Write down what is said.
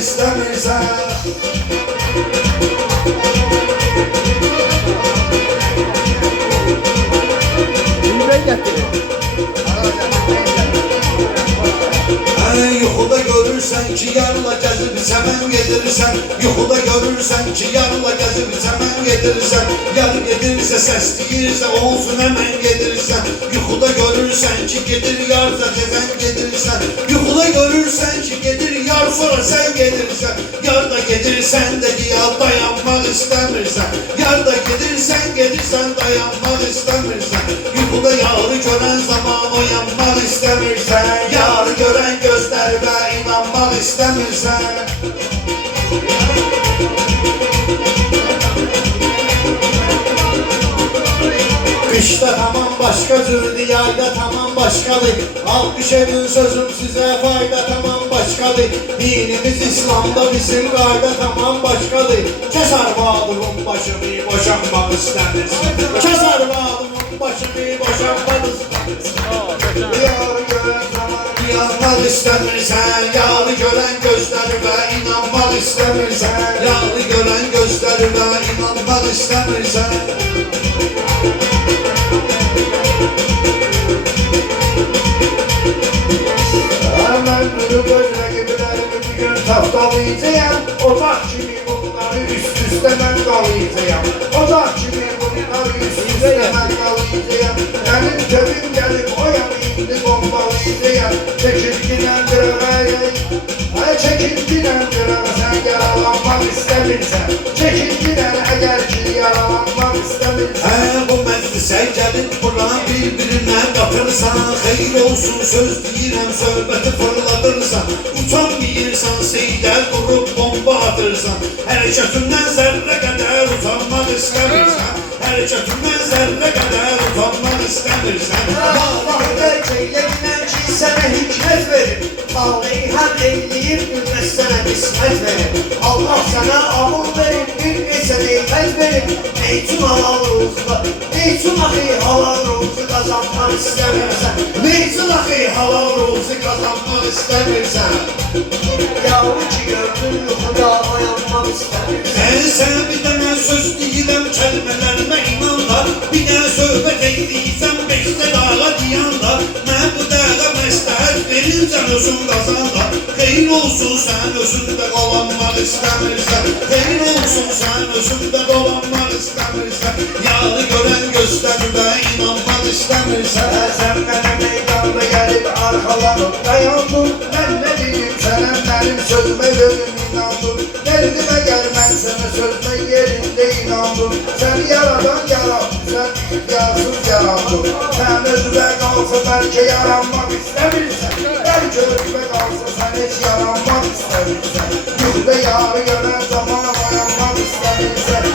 istemirsen. Yuxuda görürsən ki, yarla gəzib səmən gedirsən. Yuxuda görürsən ki, yarla gəzib səmən gedirsən. Yar gedirsə, səs deyirsə, olsun həmən gedirsən. Yuxuda görürsən ki, gedir yarsa tezən gedirsən. Yuxuda görürsən ki, gedir yar sonra sən gedirsən. Yar da gedirsən dedi ya, dayanmaq istəmirsən. Yar da gedirsən, gedirsən, dayanmaq istəmirsən. Yuxuda yarı görən zaman oyanmaq istəmirsən. Yarı görən gözlərə inanmaq istəmirsən. Qışda tamam başqa cürdür, yayda tamam başqadır. Alqış edin sözüm sizə fayda tamam başqadır. Dinimiz İslamda bizim qayda tamam başqadır. Kəs arvadımın başımı boşanmaq istəmirsən. Kəs arvadımın başımı boşanmaq istəmirsən. Yarı görən zaman inanmaq istəmirsən. Yarı görən gözlərimə inanmaq istəmirsən. Yarı görən gözlərimə inanmaq istəmirsən. Mən bunu gözlə gibilərimi bir gün tapdalayacağım. Ocaq kimi bunları üst-üstə mən qalayacağım. Ocaq kimi bunları üst-üstə mən qalayacağım. Mənim tövüm gəlib o yanı indi bombalayacağım. Çəkilginən sən yaralanmaq istəmirsən. Çəkilginən əgər ki yaralanmaq istəmirsən. Bu məclisə gəlib buranı bir-birinə qatırsan. Xeyr olsun söz deyirəm, söhbəti fırladırsan. Uçan deyirsən, seydə durub bomba atırsan. Hərəkətindən zərrə qədər utanmaq istəmirsən. Hərəkətindən zərrə qədər utanmaq istəmirsən. Allah erkəklərindən ki sənə hikmət verir. Vallahi eyləyib bilməz sənə qismət verir. Allah sənə ağıl verir, bir neçə neymət verir. Neyçun halal ruhda, neyçun axı halal ruhu qazanmaq istəmirsən. Neyçun axı halal ruhu qazanmaq istəmirsən. Yavru ki gördün yuxuda oyanmaq istəmirsən. Sənə bir dənə söz deyirəm, kəlmələrimə inanla. Bir dənə söhbət eydiysən, beşdə dağa diyanla. Mən bu dağa məsləhət verirsən özün qazanla. Xeyr olsun sən özündə qalanmaq istəmirsən. Xeyr olsun sən özündə qalanmaq istəmirsən. Yarı görən gözlərimə inanmaq istəmirsən. Sən mənə meydanda gəlib arxalanıb dayandın. Mən nə deyim sənə, mənim sözümə görüm inandın. Gəldim əgər mən sənə sözümə yerində inandım. Sən yaradan yaratdı, sən ixtiyarsız yaratdın. Sən özüvə qalsa bəlkə yaranmaq istəmirsən. Bəlkə özüvə qalsa sən heç yaranmaq istəmirsən. Yüzdə yarı görən zaman oyanmaq istəmirsən.